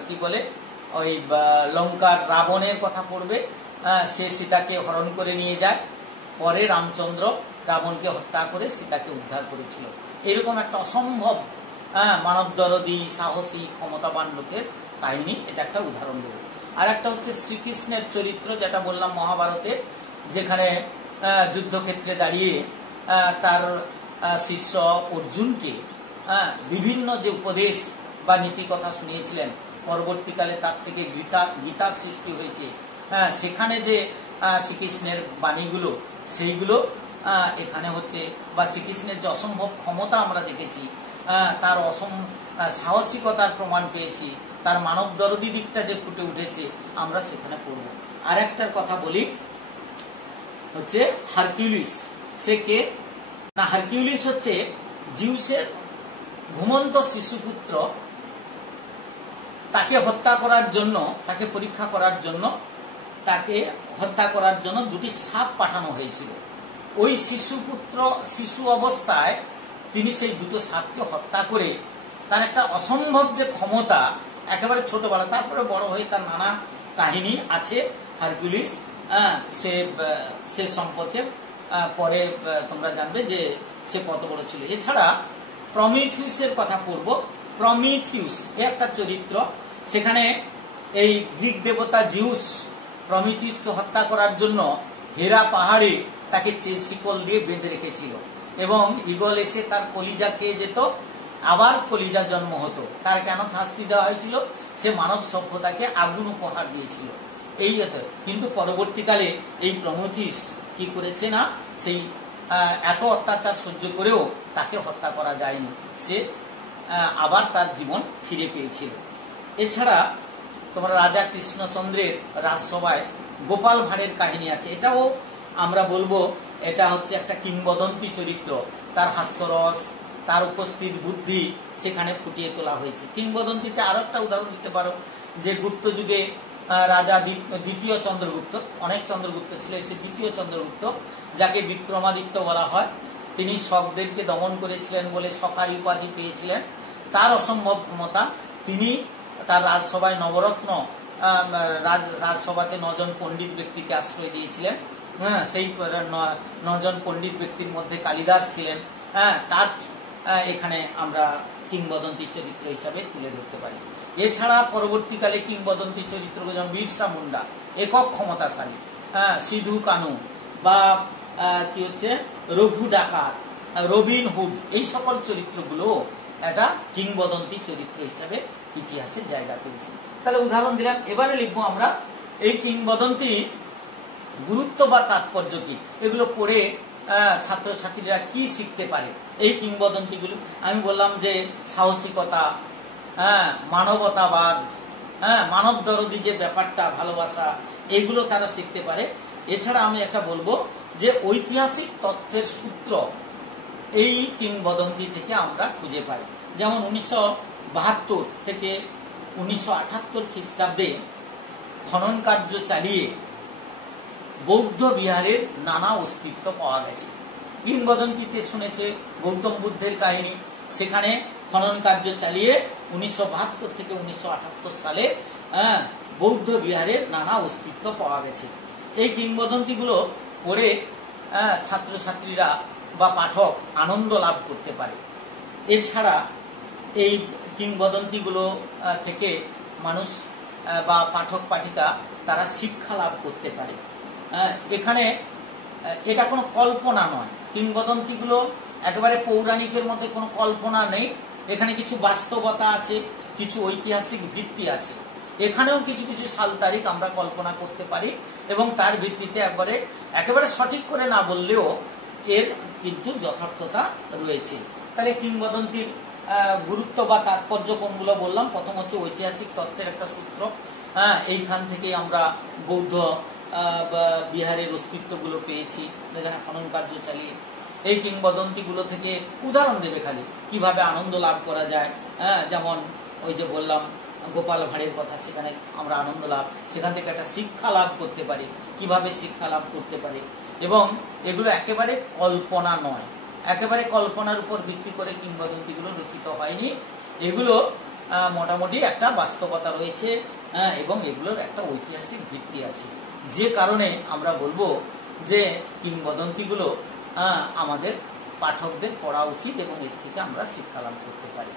কি বলে ওই লঙ্কার রাবণের কথা পড়বে, সে সীতাকে হরণ করে নিয়ে যায়, পরে রামচন্দ্র রাবণকে হত্যা করে সীতাকে উদ্ধার করেছিল। এরকম একটা অসম্ভব মানব দরদী সাহসী ক্ষমতাবান লোকের কাহিনী, এটা একটা উদাহরণ দেবে। আর একটা হচ্ছে শ্রীকৃষ্ণের চরিত্র, যেটা বললাম মহাভারতে, যেখানে যুদ্ধক্ষেত্রে দাঁড়িয়ে তার শিষ্য অর্জুনকে বিভিন্ন যে উপদেশ বা নীতি কথা শুনিয়েছিলেন, পরবর্তীকালে তার থেকে গীতার সৃষ্টি হয়েছে। সেখানে যে শ্রীকৃষ্ণের বাণীগুলো, সেইগুলো এখানে হচ্ছে, বা শ্রীকৃষ্ণের যে অসম্ভব ক্ষমতা আমরা দেখেছি, তার সাহসিকতার প্রমাণ পেয়েছি, তার মানব দরদী দিকটা যে ফুটে উঠেছে, আমরা সেখানে পড়ব। আর একটার কথা বলি হচ্ছে হারকিউলিস। সে কে না, হারকিউলিস হচ্ছে জিউসের ঘুমন্ত শিশুপুত্র। তাকে হত্যা করার জন্য, তাকে পরীক্ষা করার জন্য, তাকে হত্যা করার জন্য দুটি সাপ পাঠানো হয়েছিল। ওই শিশু অবস্থায় তিনি সেই দুটো সাপকে হত্যা করে, তার একটা অসম্ভব যে ক্ষমতা একেবারে ছোটবেলা, তারপরে বড় হয়ে তার নানা কাহিনী আছে হারকিউলিস, সে সম্পর্কে পরে তোমরা জানবে যে সে কত বড় ছিল। এছাড়া প্রমিথিউসের কথা পড়ব। প্রমিথিউস একটা চরিত্র, সেখানে এই গ্রিক দেবতা জিউস প্রমিথিউসকে হত্যা করার জন্য হেরা পাহাড়ে তাকে শিকল দিয়ে বেঁধে রেখেছিল, এবং ঈগল এসে তার কলিজা খেয়ে যেত, আবার কলিজা জন্ম হতো। তার কেন শাস্তি দেওয়া হয়েছিল? সে মানব সভ্যতাকে আগুন উপহার দিয়েছিল। এই কিন্তু পরবর্তীকালে এই প্রমিথিউস কি করেছে না, সেই এত অত্যাচার সহ্য করেও তাকে হত্যা করা যায়নি, সে আবার তার জীবন ফিরে পেয়েছিল। এছাড়া তোমরা রাজা কৃষ্ণচন্দ্রের রাজসভায় গোপাল ভাঁড়ের কাহিনী আছে, এটাও আমরা বলবো এটা হচ্ছে একটা কিংবদন্তি চরিত্র। তার হাস্যরস, তার উপস্থিত বুদ্ধি সেখানে ফুটিয়ে তোলা হয়েছে। কিংবদন্তিতে আরো একটা উদাহরণ দিতে পারো, যে গুপ্ত যুগে রাজা দ্বিতীয় চন্দ্রগুপ্ত, অনেক চন্দ্রগুপ্ত ছিল, হচ্ছে দ্বিতীয় চন্দ্রগুপ্ত, যাকে বিক্রমাদিত্য বলা হয়। তিনি শকদেরকে দমন করেছিলেন বলে শকারি উপাধি পেয়েছিলেন। তার অসম্ভব ক্ষমতা, তিনি তার রাজসভায় নবরত্ন, রাজসভাতে 9 জন পণ্ডিত ব্যক্তিকে আশ্রয় দিয়েছিলেন। সেই 9 জন পণ্ডিত ব্যক্তির মধ্যে কালিদাস ছিলেন। তার এখানে আমরা কিংবদন্তি চরিত্র হিসাবে তুলে ধরতে পারি। এছাড়া পরবর্তীকালে কিংবদন্তি চরিত্র যেমন বিরসা মুন্ডা, একক ক্ষমতাশালী, সিধু কানু বা কি হচ্ছে রঘু ডাকাত, রবিন হুড, এই সকল চরিত্রগুলো একটা কিংবদন্তি চরিত্র হিসাবে ইতিহাসে জায়গা পেয়েছে। তাহলে উদাহরণ দিলাম। এবারে লিখবো আমরা এই কিংবদন্তি গুরুত্ব বা তাৎপর্য কি, এগুলো পড়ে ছাত্রছাত্রীরা কি শিখতে পারে। এই কিংবদন্তিগুলো আমি বললাম যে সাহসিকতা, মানবতাবাদ, মানব দরদি যে ব্যাপারটা, ভালোবাসা, এগুলো তারা শিখতে পারে। এছাড়া আমি একটা বলবো যে ঐতিহাসিক তথ্যের সূত্র এই কিংবদন্তি থেকে আমরা খুঁজে পাই। যেমন 1972 থেকে 1978 খ্রিস্টাব্দে খনন কার্য চালিয়ে বৌদ্ধ বিহারের নানা অস্তিত্ব পাওয়া গেছে। কিংবদন্তিতে শুনেছে গৌতম বুদ্ধের কাহিনী, সেখানে খনন কার্য চালিয়ে 1972 থেকে 1978 সালে বৌদ্ধ বিহারের নানা অস্তিত্ব পাওয়া গেছে। এই কিংবদন্তিগুলো পড়ে ছাত্রছাত্রীরা বা পাঠক আনন্দ লাভ করতে পারে। এছাড়া এই কিংবদন্তিগুলো থেকে মানুষ বা পাঠক পাঠিকা তারা শিক্ষা লাভ করতে পারে। এখানে এটা কোনো কল্পনা নয়, কিংবদন্তিগুলো একেবারে পৌরাণিকের মধ্যে কোনো কল্পনা নেই। এখানে কিছু বাস্তবতা আছে, কিছু ঐতিহাসিক ভিত্তি আছে। এখানেও কিছু কিছু সাল তারিখ আমরা কল্পনা করতে পারি এবং তার ভিত্তিতে একেবারে সঠিক করে না বললেও এর কিন্তু যথার্থতা রয়েছে। তাহলে কিংবদন্তির গুরুত্ব বা তাৎপর্য কোনগুলো বললাম। প্রথম হচ্ছে ঐতিহাসিক তত্ত্বের একটা সূত্র, এইখান থেকে আমরা বৌদ্ধ বিহারের অস্তিত্বগুলো পেয়েছি যেখানে খনন কার্য চালিয়ে। এই কিংবদন্তিগুলো থেকে উদাহরণ দেবে খালি কিভাবে আনন্দ লাভ করা যায়। যেমন ওই যে বললাম গোপাল ভাঁড়ের কথা, সেখানে আমরা আনন্দ লাভ, সেখান থেকে একটা শিক্ষা লাভ করতে পারি, কিভাবে শিক্ষা লাভ করতে পারি। এবং এগুলো একেবারে কল্পনা নয়, একেবারে কল্পনার উপর ভিত্তি করে কিংবদন্তিগুলো রচিত হয়নি। এগুলো মোটামুটি একটা বাস্তবতা রয়েছে এবং এগুলোর একটা ঐতিহাসিক ভিত্তি আছে, যে কারণে আমরা বলবো যে কিংবদন্তিগুলো আমাদের পাঠকদের পড়া উচিত এবং এর থেকে আমরা শিক্ষা লাভ করতে পারি।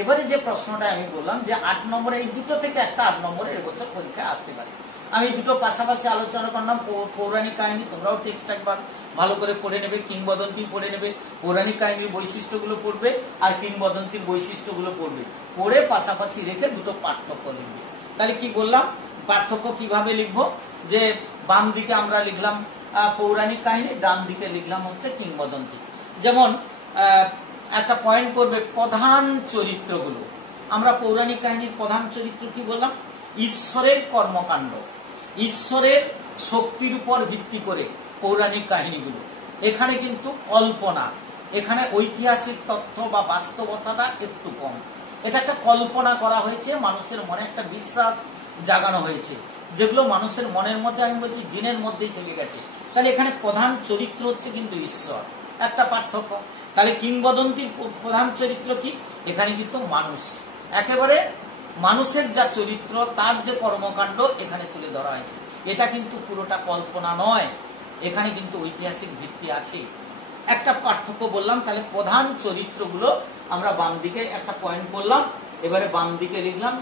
এবারে যে প্রশ্নটা আমি বললাম যে 8 নম্বরে, এই দুটো থেকে একটা 8 নম্বরে এবছর পরীক্ষায় আসতে পারে। আমি দুটো পাশাপাশি আলোচনা করলাম। পৌরাণিক কাহিনী তোমরাও টেক্সট একবার ভালো করে পড়ে নেবে, কিংবদন্তি পড়ে নেবে, পৌরাণিক কাহিনীর বৈশিষ্ট্যগুলো পড়বে আর কিংবদন্তির বৈশিষ্ট্যগুলো পড়বে, পড়ে পাশাপাশি রেখে দুটো পার্থক্য লিখবে। তাহলে কি বললাম, পার্থক্য কিভাবে লিখবো, যে বাম দিকে আমরা লিখলাম পৌরাণিক কাহিনী, ডান দিকে লিখলাম হচ্ছে কিংবদন্তি। যেমন একটা পয়েন্ট করবে প্রধান চরিত্রগুলো। আমরা পৌরাণিক কাহিনীর প্রধান চরিত্র কি বললাম, ঈশ্বরের কর্মকাণ্ড, ঈশ্বরের শক্তির উপর ভিত্তি করে পৌরাণিক কাহিনীগুলো। এখানে কিন্তু কল্পনা, এখানে ঐতিহাসিক তথ্য বা বাস্তবতাটা একটু কম। এটা একটা কল্পনা করা হয়েছে, মানুষের মনে একটা বিশ্বাস জাগানো হয়েছে, যেগুলো মানুষের মনের মধ্যে, আমি বলছি জিনের মধ্যেই থেকে গেছে। তাহলে এখানে প্রধান চরিত্র হচ্ছে কিন্তু ঈশ্বর, একটা পার্থক্য। তাহলে কিংবদন্তির প্রধান চরিত্র কি, এখানে কিন্তু মানুষ, একেবারে মানুষের যা চরিত্র, তার যে কর্মকাণ্ড এখানে তুলে ধরা হয়েছে। এটা কিন্তু পুরোটা কল্পনা নয়, এখানে কিন্তু ঐতিহাসিক ভিত্তি আছে। একটা পার্থক্য বললাম। তাহলে প্রধান চরিত্রগুলো আমরা বাম দিকে একটা পয়েন্ট করলাম। এবারে বাম দিকে লিখলাম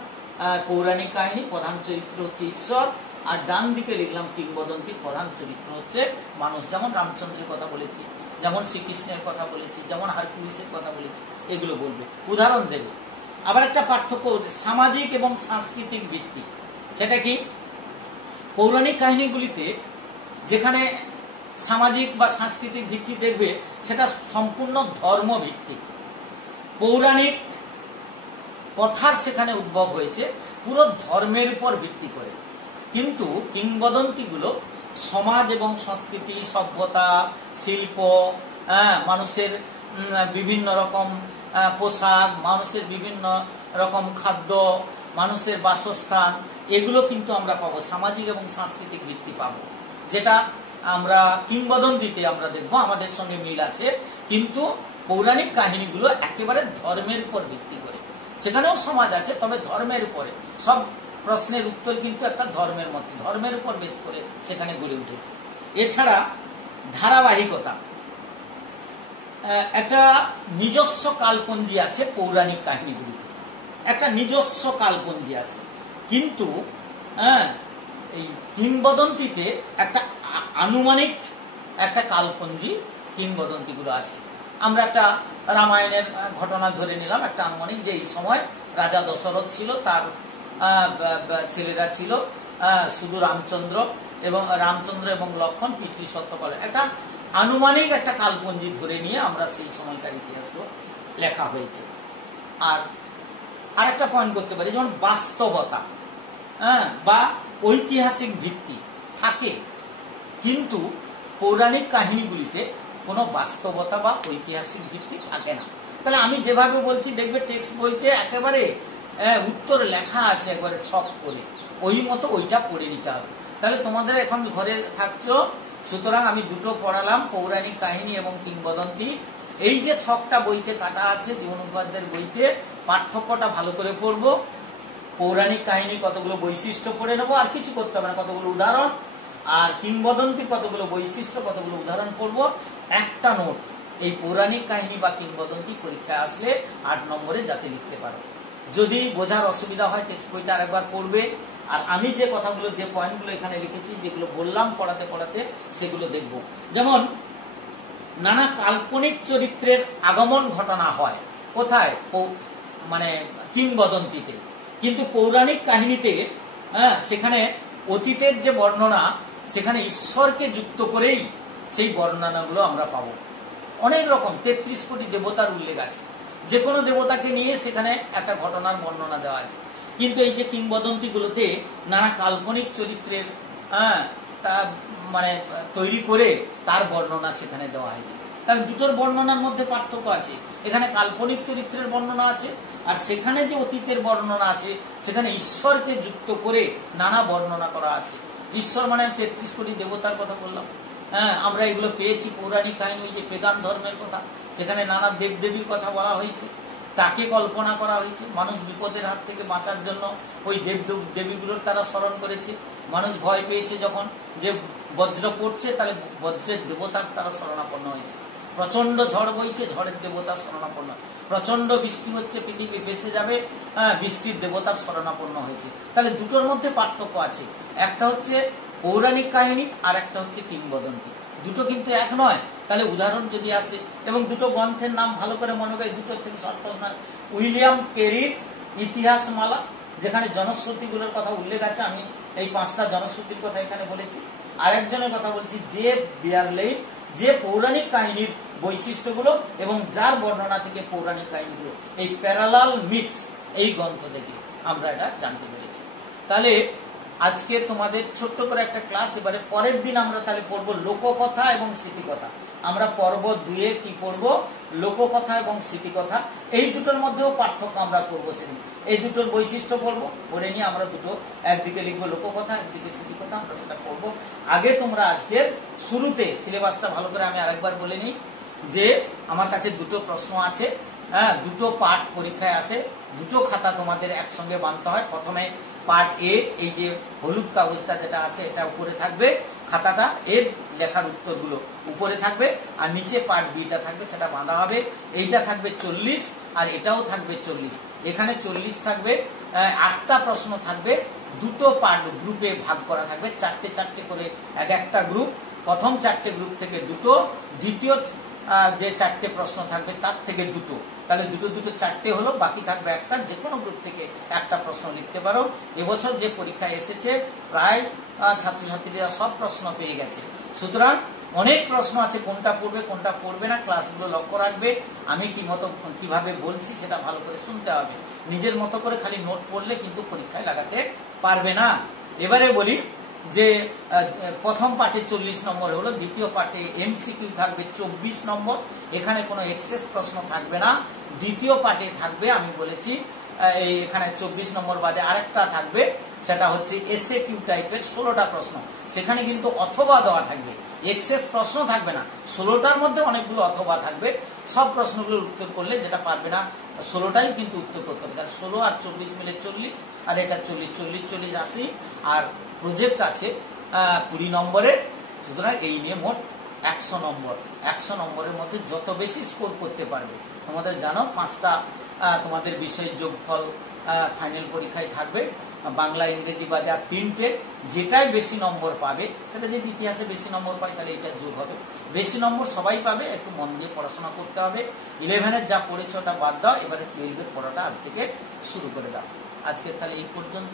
পৌরাণিক কাহিনী, প্রধান চরিত্র হচ্ছে ঈশ্বর, আর ডান দিকে লিখলাম কিংবদন্তির প্রধান চরিত্র হচ্ছে মানুষ। যেমন রামচন্দ্রের কথা বলেছি, যেমন শ্রীকৃষ্ণের কথা বলেছি, যেমন হারকিউলিসের কথা বলেছি, এগুলো বলবে, উদাহরণ দেবে। আবার একটা পার্থক্য হচ্ছে সামাজিক এবং সাংস্কৃতিক ভিত্তি। সেটা কি, পৌরাণিক কাহিনীগুলিতে যেখানে সামাজিক বা সাংস্কৃতিক ভিত্তি দেখবে সেটা সম্পূর্ণ ধর্ম ভিত্তিক। পৌরাণিক কথার সেখানে উদ্ভব হয়েছে পুরো ধর্মের উপর ভিত্তি করে। কিন্তু কিংবদন্তিগুলো সমাজ এবং সংস্কৃতি, সভ্যতা, শিল্প, মানুষের বিভিন্ন রকম পোশাক, মানুষের বিভিন্ন রকম খাদ্য, মানুষের বাসস্থান, এগুলো কিন্তু আমরা পাবো, সামাজিক এবং সাংস্কৃতিক ভিত্তি পাবো, যেটা আমরা কিংবদন্তিতে আমরা দেখবো আমাদের সঙ্গে মিল আছে। কিন্তু পৌরাণিক কাহিনীগুলো একেবারে ধর্মের উপর ভিত্তি করে, সেখানেও সমাজ আছে, তবে ধর্মের উপরে। সব প্রশ্নের উত্তর কিন্তু একটা ধর্মের মধ্যে, ধর্মের উপর বেশ করে সেখানে গড়ে উঠেছে। এছাড়া ধারাবাহিকতা, একটা নিজস্ব কালপঞ্জি আছে পৌরাণিক কাহিনীগুলিতে, একটা নিজস্ব কালপঞ্জি আছে, কিন্তু এই কিংবদন্তিতে একটা আনুমানিক একটা কালপঞ্জি কিংবদন্তিগুলো আছে। আমরা একটা রামায়ণের ঘটনা ধরে নিলাম, একটা আনুমানিক, যে এই সময় রাজা দশরথ ছিল, তার ছেলেরা ছিল শুধু রামচন্দ্র এবং লক্ষণ পিতৃ সত্যপালের, একটা আনুমানিক একটা কালপঞ্জি ধরে নিয়ে আমরা সেই সময়কার ইতিহাসগুলো লেখা হয়েছে। আর আরেকটা পয়েন্ট করতে পারি, যেমন বাস্তবতা বা ঐতিহাসিক ভিত্তি থাকে, কিন্তু পৌরাণিক কাহিনীগুলিতে কোনো বাস্তবতা বা ঐতিহাসিক ভিত্তি থাকে না। তাহলে আমি যেভাবে বলছি, দেখবে টেক্সট বইতে একেবারে উত্তর লেখা আছে, একবারে ছক করে, ওই মতো ওইটা পড়ে নিতে হবে। তাহলে তোমাদের এখন ঘরে থাকছো, সুতরাং আমি দুটো পড়ালাম, পৌরাণিক কাহিনী এবং কিংবদন্তি। এই যে ছকটা বইতে কাটা আছে, জীবন মুখোপাধ্যায়ের বইতে, পার্থক্যটা ভালো করে পড়বো। পৌরাণিক কাহিনীর কতগুলো বৈশিষ্ট্য পড়ে নেবো, আর কিছু করতে হবে না, কতগুলো উদাহরণ। আর কিংবদন্তি কতগুলো বৈশিষ্ট্য, কতগুলো উদাহরণ পড়বো। একটা নোট, এই পৌরাণিক কাহিনী বা কিংবদন্তি পরীক্ষায় আসলে 8 নম্বরে যাতে লিখতে পারো। যদি বোঝার অসুবিধা হয় টেক্সট বইটা আরেকবার পড়বে। আর আমি যে কথাগুলো, যে পয়েন্টগুলো এখানে লিখেছি, যেগুলো বললাম পড়াতে পড়াতে, সেগুলো দেখব। যেমন নানা কাল্পনিক চরিত্রের আগমন ঘটনা হয় কোথায়, মানে কিংবদন্তিতে, কিন্তু পৌরাণিক কাহিনীতে সেখানে অতীতের যে বর্ণনা, সেখানে ঈশ্বরকে যুক্ত করেই সেই বর্ণনাগুলো আমরা পাবো। অনেক রকম 33 কোটি দেবতার উল্লেখ আছে, যে কোনো দেবতাকে নিয়ে সেখানে একটা ঘটনার বর্ণনা দেওয়া আছে। কিন্তু এই যে কিংবদন্তিগুলোতে নানা কাল্পনিক চরিত্রের মানে তৈরি করে তার বর্ণনা সেখানে দেওয়া হয়েছে। তাহলে দুটোর বর্ণনার মধ্যে পার্থক্য আছে। এখানে কাল্পনিক চরিত্রের বর্ণনা আছে, আর সেখানে যে অতীতের বর্ণনা আছে, সেখানে ঈশ্বরকে যুক্ত করে নানা বর্ণনা করা আছে। ঈশ্বর মানে 33 কোটি দেবতার কথা বললাম। আমরা এগুলো পেয়েছি পৌরাণিক কাহিনী, ওই যে পেগান ধর্মের কথা, সেখানে নানা দেবদেবীর কথা বলা হয়েছে, তাকে কল্পনা করা হয়েছে। মানুষ বিপদের হাত থেকে বাঁচার জন্য ওই দেবীগুলোর তারা স্মরণ করেছে। মানুষ ভয় পেয়েছে যখন, যে বজ্র পড়ছে, তাহলে বজ্রের দেবতার তারা শরণাপন্ন হয়েছে। প্রচন্ড ঝড় বইছে, ঝড়ের দেবতার শরণাপন্ন। প্রচন্ড বৃষ্টি হচ্ছে, পৃথিবী ভেসে যাবে, বৃষ্টির দেবতার শরণাপন্ন হয়েছে। তাহলে দুটোর মধ্যে পার্থক্য আছে, একটা হচ্ছে পৌরাণিক কাহিনী, আর একটা হচ্ছে কিংবদন্তি। দুটো কিন্তু এক নয়। তাহলে উদাহরণ যদি আসে, এবং দুটো গ্রন্থের নাম ভালো করে মনে করে, দুটো থেকে শর্ট প্রশ্ন, উইলিয়াম কেরির ইতিহাসমালা, যেখানে জনশ্রুতিগুলোর কথা উল্লেখ আছে। আমি এই 5টা জনশ্রুতির কথা এখানে বলেছি। আরেকজনের কথা বলছি, জে বিয়ারলেইন, যে পৌরাণিক কাহিনীর বৈশিষ্ট্যগুলো এবং যার বর্ণনা থেকে পৌরাণিক কাহিনীগুলো, এই প্যারালাল মিথস, এই গ্রন্থ থেকে আমরা এটা জানতে পেরেছি। তাহলে আজকে তোমাদের ছোট্ট করে একটা ক্লাস। এবারে পরের দিন আমরা তাহলে পড়বো লোককথা এবং স্মৃতিকথা। আমরা পর্ব 2-এ কি পড়বো, লোককথা এবং স্মৃতিকথা। এই দুটোর মধ্যেও পার্থক্য আমরা করবো সেদিন। এই দুটোর বৈশিষ্ট্য পড়বো, পড়ে নিয়ে আমরা দুটো, একদিকে লিখবো লোককথা, একদিকে স্মৃতিকথা, আমরা সেটা পড়বো। আগে তোমরা আজকের শুরুতে সিলেবাসটা ভালো করে আমি আরেকবার বলে নিই, যে আমার কাছে দুটো প্রশ্ন আছে, দুটো পার্ট পরীক্ষায় আসে, দুটো খাতা তোমাদের একসঙ্গে বানতে হয়। প্রথমে পার্ট এ, এই যে হলুদ কাগজটা যেটা আছে, এটা উপরে থাকবে, খাতাটা এর লেখার উত্তরগুলো উপরে থাকবে, আর নিচে পার্ট বিটা থাকবে, সেটা বাঁধা হবে। এইটা থাকবে 40, আর এটাও থাকবে 40। এখানে 40 থাকবে, 8টা প্রশ্ন থাকবে, দুটো পার্ট গ্রুপে ভাগ করা থাকবে, 4টে করে এক একটা গ্রুপ। প্রথম 4টে গ্রুপ থেকে দুটো, দ্বিতীয় যে 4টে প্রশ্ন থাকবে তার থেকে দুটো। তাহলে দুটো 4টে হলো, বাকি থাকবে একটা। যে কোনো গ্রুপ থেকে একটা প্রশ্ন লিখতে পারো। এবছর যে পরীক্ষায় এসেছে, প্রায় ছাত্রছাত্রীরা সব প্রশ্ন পেয়ে গেছে। সুতরাং অনেক প্রশ্ন আছে, কোনটা পড়বে কোনটা পড়বে না, ক্লাসগুলো লক্ষ্য রাখবে। আমি কিভাবে বলছি সেটা ভালো করে শুনতে হবে। নিজের মতো করে খালি নোট পড়লে কিন্তু পরীক্ষায় লাগাতে পারবে না। এবারে বলি যে প্রথম পার্টে 40 নম্বর হলো, দ্বিতীয় পার্টে এমসিকিউ থাকবে 24 নম্বর। এখানে কোনো এক্সেস প্রশ্ন থাকবে না। দ্বিতীয় পার্টে থাকবে, আমি বলেছি, এখানে 24 নম্বর বাদে আরেকটা থাকবে, সেটা হচ্ছে এসএ কিউ টাইপের 16টা প্রশ্ন। সেখানে কিন্তু অথবা দেওয়া থাকবে, এক্সেস প্রশ্ন থাকবে না। 16টার মধ্যে অনেকগুলো অথবা থাকবে। সব প্রশ্নগুলোর উত্তর করলে, যেটা পারবে না 16টাই কিন্তু উত্তর করতে হবে। কারণ 16 আর 24 মিলে 40, আর এটা 40 80, আর প্রজেক্ট আছে 20 নম্বরের। সুতরাং এই নিয়ে মোট 100 নম্বর। 100 নম্বরের মধ্যে যত বেশি স্কোর করতে পারবে, তোমাদের জানো 5টা তোমাদের বিষয়ের যোগফল ফাইনাল পরীক্ষায় থাকবে, বাংলা ইংরেজি বাদে আর 3টে, যেটাই বেশি নম্বর পাবে, সেটা যদি ইতিহাসে বেশি নম্বর পায় তাহলে এটা যোগ হবে। বেশি নম্বর সবাই পাবে, একটু মন দিয়ে পড়াশোনা করতে হবে। 11-এর যা পড়েছ ওটা বাদ দাও, এবারে 12-এর পড়াটা আজ থেকে শুরু করে দাও। আজকে তাহলে এই পর্যন্ত।